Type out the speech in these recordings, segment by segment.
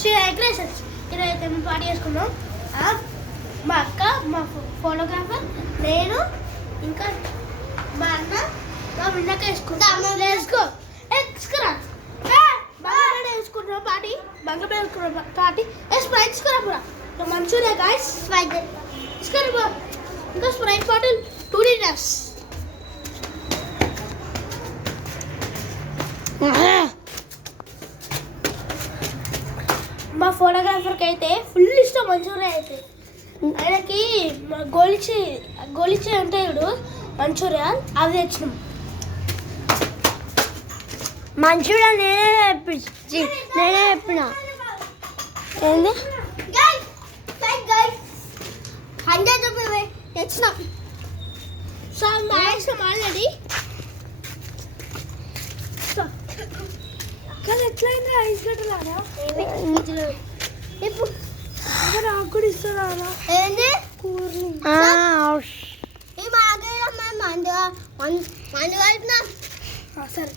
శ్రీ ఎగ్రేసెస్ ఇదైతే మేము పార్టీ చేసుకున్నాం. మా అక్క, మా ఫోటోగ్రాఫర్, నేను ఇంకా మా అన్న మా విన్నక వేసుకుంటాం. వేసుకో వేసుకురా బాగా వేసుకుంటున్నాం పార్టీ, బాగా వేసుకున్నాం పార్టీ. స్ప్రైట్ తీసుకురా పూరా మంచూరియా గాయస్, స్ప్రైట్ తీసుకురా. ఇంకా స్ప్రైట్ బాటిల్ 2 లీటర్స్. మా ఫోటోగ్రాఫర్కి అయితే ఫుల్ ఇష్టం మంచూరియా. అయితే ఆయనకి గోలిచి ఉంటాయి ఇప్పుడు మంచూరియా, అవి తెచ్చినాం. మంచూరియా నేనే చెప్పిన ఏంది 100 రూపీస్ తెచ్చినాం. సో వేసినాం ఆల్రెడీ. కానీ ఎట్లయింది ఐస్ గడ్డలాగా ఇప్పుడు నాకు కూడా ఇస్తారా ఏంటి కూరని సరే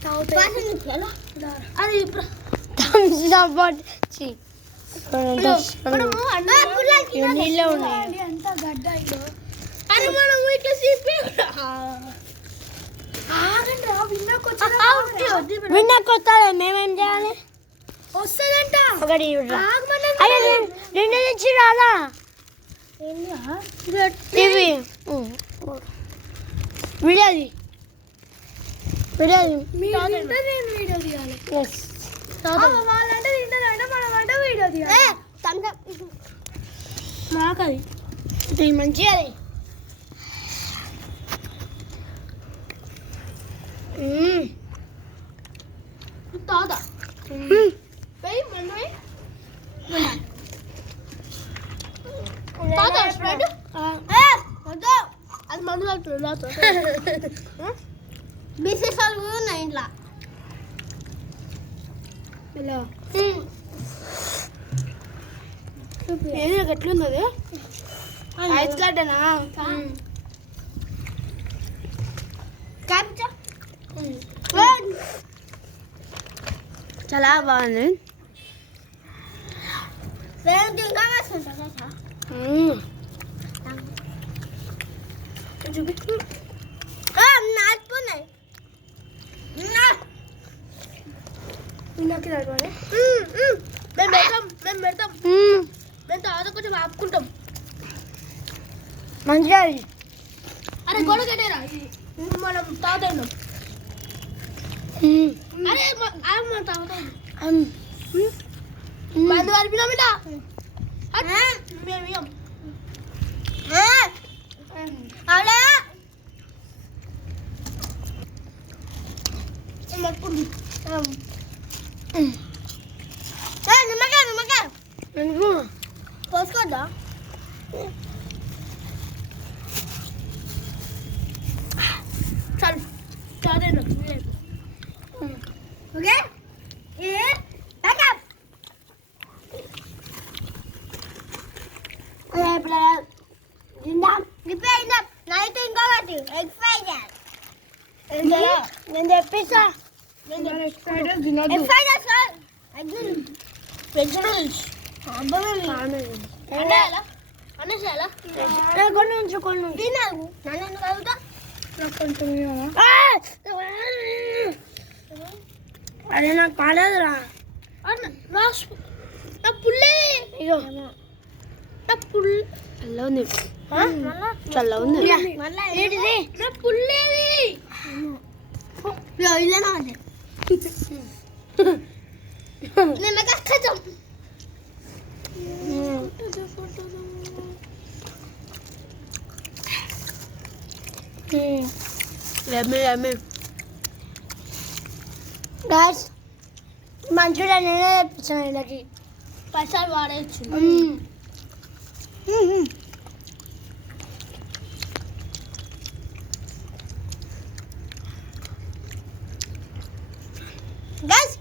అది నీళ్ళే ఉన్నాయి. అంత గడ్డ అయిందో. అరే మనం ఇట్లా విన్నాక వస్తాడు, మేమేం చేయాలి? వస్తుందంట ఒకటి రెండు తెచ్చి రాలా ఇవి విడియాది వీడియో తీయాలి. వాళ్ళంటే తింటారంటే మనం అంటే వీడియో తీయాలి. మాకది మంచిగా తాత అది మందు కలుపుతుంది బీసెస్ వాళ్ళు ఉన్నాయి ఇంట్లో. ఏది ఎట్లుంది అది ఐస్ గడ్డనా? చాలా బాగుంది. నాటుకున్నాయి మేము పెడతాం మేము తర్వాత కొంచెం ఆపుకుంటాం. మంచిగా అరే గొడవ కట్టేరా మనం తాగుతాం. అరే మన తాగుతాం మందు కలిపినా బిడ్డ మేము పోసుకోద్దా? చాలు చాలు ఓకే. నైట్ ఇంకొకటి ఎగ్ ఫ్రై చేయాలి. నేను చెప్పేసా వెజిటబుల్స్ అరే నాకు పాడదురా. నా పుల్లేది ఇగో నా పుల్ చల్ల ఉంది, చల్ల ఉంది. నా పుల్లేది నిమ్మకాయ ఖతం. గాయ్స్ మంచూరియా నేనే తెప్పించాను వీళ్ళకి. పైసలు వాడేచ్చు. Guys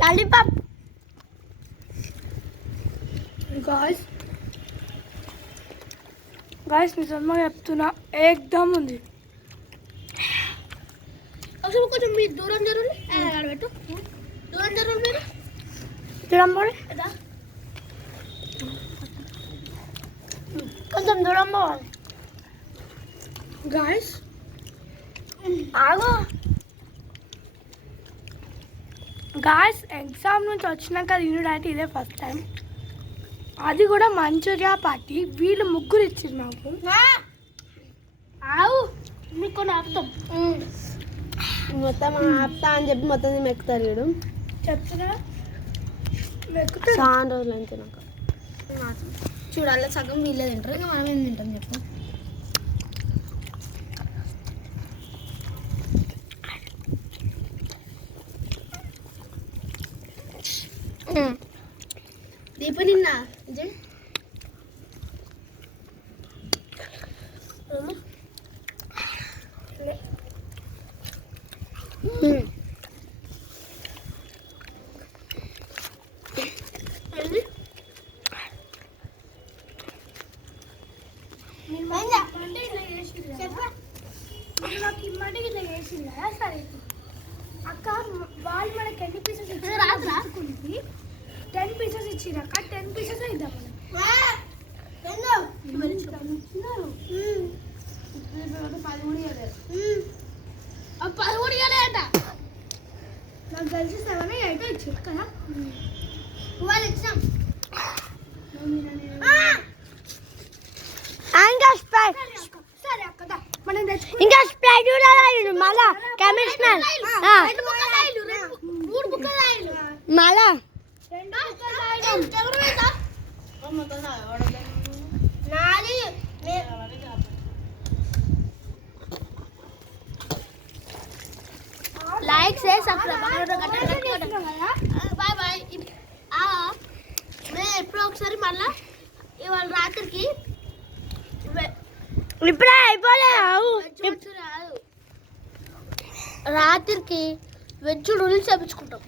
lollipop. గాయస్ నిజంగా చెప్తున్నా ఏకదమ్ ఉంది. ఒకసారి కొంచెం మీరు దూరం జరుగులు పెట్టు దూరం జరుగులు మీరు దూరం పోలే కదా కొంచెం దూరం పోవాలి గాయస్ ఆగో గాయస్ ఎగ్జామ్ నుంచి వచ్చినాక తినడానికి ఇదే ఫస్ట్ టైం అది కూడా మంచూరియా పార్టీ వీళ్ళు ముగ్గురు ఇచ్చారు నాకు ఆవు మీకు కొన్ని ఆపుతాం మొత్తం ఆపుతా అని చెప్పి మొత్తం మెక్కుతారు వీడు చెప్తున్నా చాలా రోజులు అంతే నాకు చూడాలి సగం వీళ్ళే తింటారు ఇంకా మనం ఏం తింటాం చెప్పు దీప నిన్న నాకు ఇమ్మంటే ఇట్లా చేసిందా సరే అక్క వాళ్ళు మనకి ఎన్ని పీసెస్ ఇచ్చారు రాసుకుంది 10 పీసెస్ ఇచ్చినాక 10 పీసెస్ ఇద్దాం పది కూడా ఇవ్వలేట నాకు తెలిసి 7 8 ఇచ్చారు కదా వాళ్ళు ఇచ్చాం ఇంకా స్ప్రైట్ సరే అక్క మనం ఇంకా స్ప్రైట్ కూడా రాయను మళ్ళా కెమిస్ట్రీ మూడు బుక్కలు రాయలు మళ్ళా లైక్ చేసి బాయ్ బాయ్ మేము ఎప్పుడో ఒకసారి మళ్ళా ఇవాళ రాత్రికి ఇప్పుడే అయిపోలే రాత్రికి వెజ్ నూడిల్స్ చేపించుకుంటాం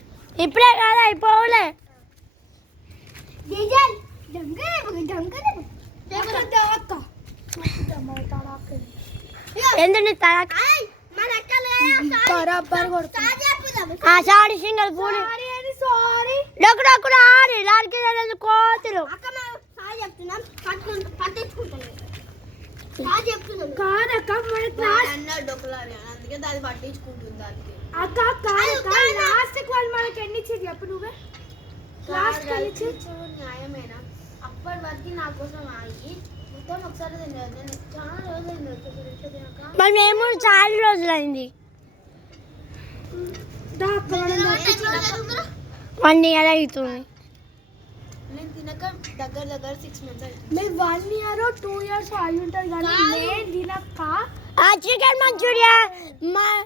ఇప్పుడే కాదు అయిపోలే ఎందుకు తలక సారీ సింగల్ పూడి డొక్కుడు ఆడి లాడికి కోతులు కాదక్క మన క్లాస్ అందుకే దాన్ని పట్టించుకుంటుంది దానికి అక్క లాస్ట్ వాళ్ళు మనకి ఎన్ని ఇచ్చేది చెప్పు నువ్వే లాస్ట్ న్యాయమేనా అప్పటి వరకు నా కోసం ఆగి మొత్తం ఒకసారి తినలేదు నేను చాలా రోజులు తినక మరి మేము చాలా రోజులైంది 1 year అవుతుంది నేను తినక దగ్గర 6 months అవుతుంది మేము 1 year 2 years అయి ఉంటుంది కానీ నేను తినక చికెన్ మంచూరియా మేము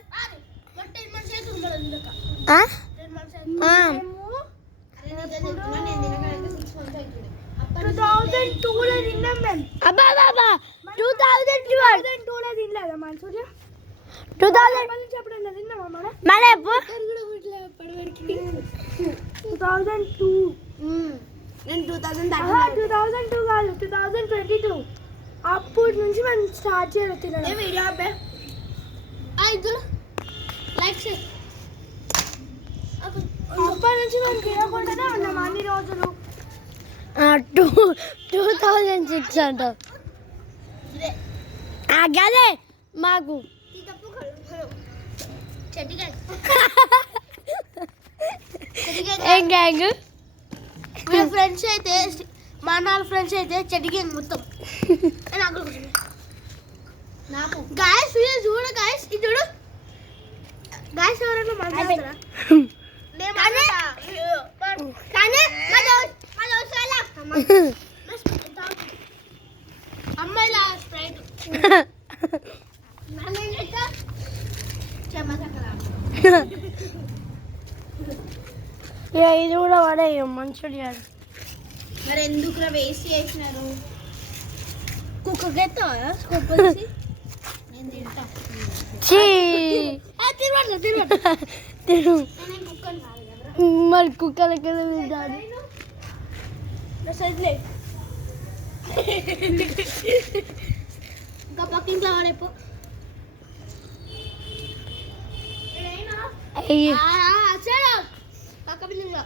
2002లో తిన్నాం మేము అబ్బా 2002లో తినలేదా మంచూరియా 2000 నుంచి ఎప్పుడైనా తిన్నామా మనం మళ్ళీ 2002 నేను 2002 కాదు 2022 అప్పటి నుంచి మనం స్టార్ట్ చేయడం తినడం వీడియో లైక్ చేసి అప్పటి నుంచి మనం తినకుండానే ఉన్నాం అన్ని రోజులు 2006 అంట గదే మాకు ఏం గ్యాంగ్ వీళ్ళ ఫ్రెండ్స్ అయితే మా నాలుగు ఫ్రెండ్స్ అయితే చెడిగా మొత్తం నాకు గాయస్ వీడియో చూడ గాయస్ ఇది చూడు గాయస్ ఎవరైనా మాట్లాడతారా అమ్మాయిల స్ప్రైట్ ఇది కూడా పడేయం మంచూరియా మరి ఎందుకు వేస్ట్ చేసినారు కుక్కకెత్తా నేను తింటా తిను మరి కుక్కలకి తింటాడు ఇంకా పక్కింట్లో వాడైపో వచ్చాడు పక్క బిల్డింగ్లో.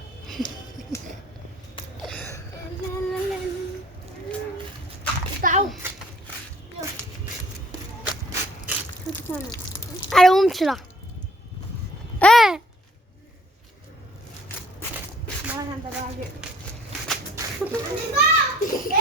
తావు అరే ఉంచురా. అంత బాగా ఏ